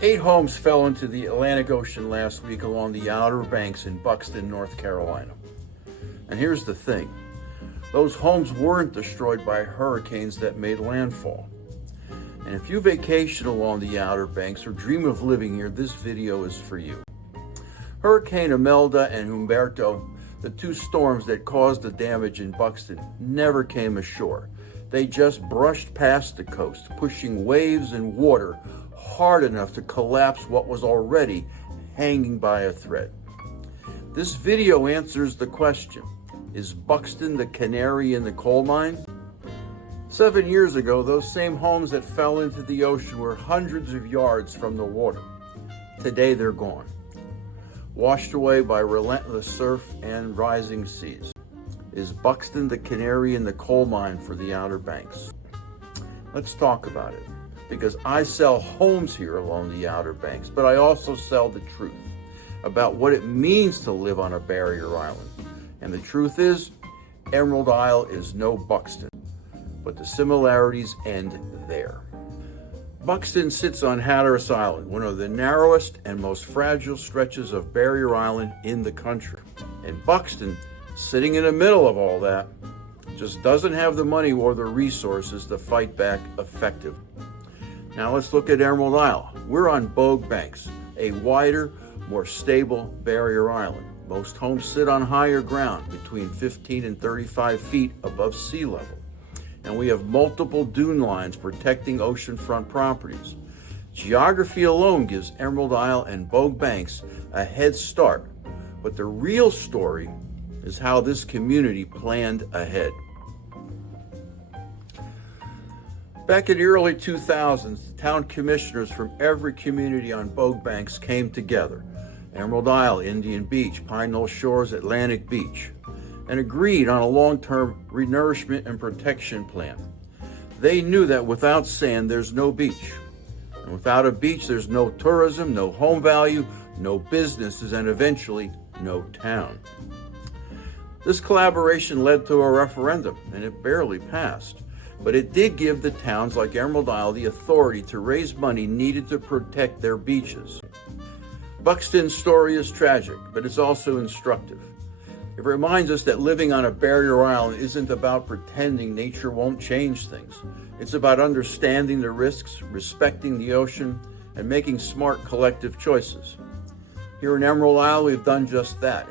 8 homes fell into the Atlantic Ocean last week along the Outer Banks in Buxton, North Carolina. And here's the thing. Those homes weren't destroyed by hurricanes that made landfall. And if you vacation along the Outer Banks or dream of living here, this video is for you. Hurricane Imelda and Humberto, the 2 storms that caused the damage in Buxton, never came ashore. They just brushed past the coast, pushing waves and water hard enough to collapse what was already hanging by a thread. This video answers the question, is Buxton the canary in the coal mine? 7 years ago, those same homes that fell into the ocean were hundreds of yards from the water. Today they're gone, washed away by relentless surf and rising seas. Is Buxton the canary in the coal mine for the Outer Banks? Let's talk about it, because I sell homes here along the Outer Banks, but I also sell the truth about what it means to live on a barrier island. And the truth is, Emerald Isle is no Buxton, but the similarities end there. Buxton sits on Hatteras Island, one of the narrowest and most fragile stretches of barrier island in the country. And Buxton, sitting in the middle of all that, just doesn't have the money or the resources to fight back effectively. Now let's look at Emerald Isle. We're on Bogue Banks, a wider, more stable barrier island. Most homes sit on higher ground, between 15 and 35 feet above sea level. And we have multiple dune lines protecting oceanfront properties. Geography alone gives Emerald Isle and Bogue Banks a head start, but the real story is how this community planned ahead. Back in the early 2000s, the town commissioners from every community on Bogue Banks came together, Emerald Isle, Indian Beach, Pine Knoll Shores, Atlantic Beach, and agreed on a long-term renourishment and protection plan. They knew that without sand, there's no beach. And without a beach, there's no tourism, no home value, no businesses, and eventually no town. This collaboration led to a referendum, and it barely passed. But it did give the towns like Emerald Isle the authority to raise money needed to protect their beaches. Buxton's story is tragic, but it's also instructive. It reminds us that living on a barrier island isn't about pretending nature won't change things. It's about understanding the risks, respecting the ocean, and making smart collective choices. Here in Emerald Isle, we've done just that.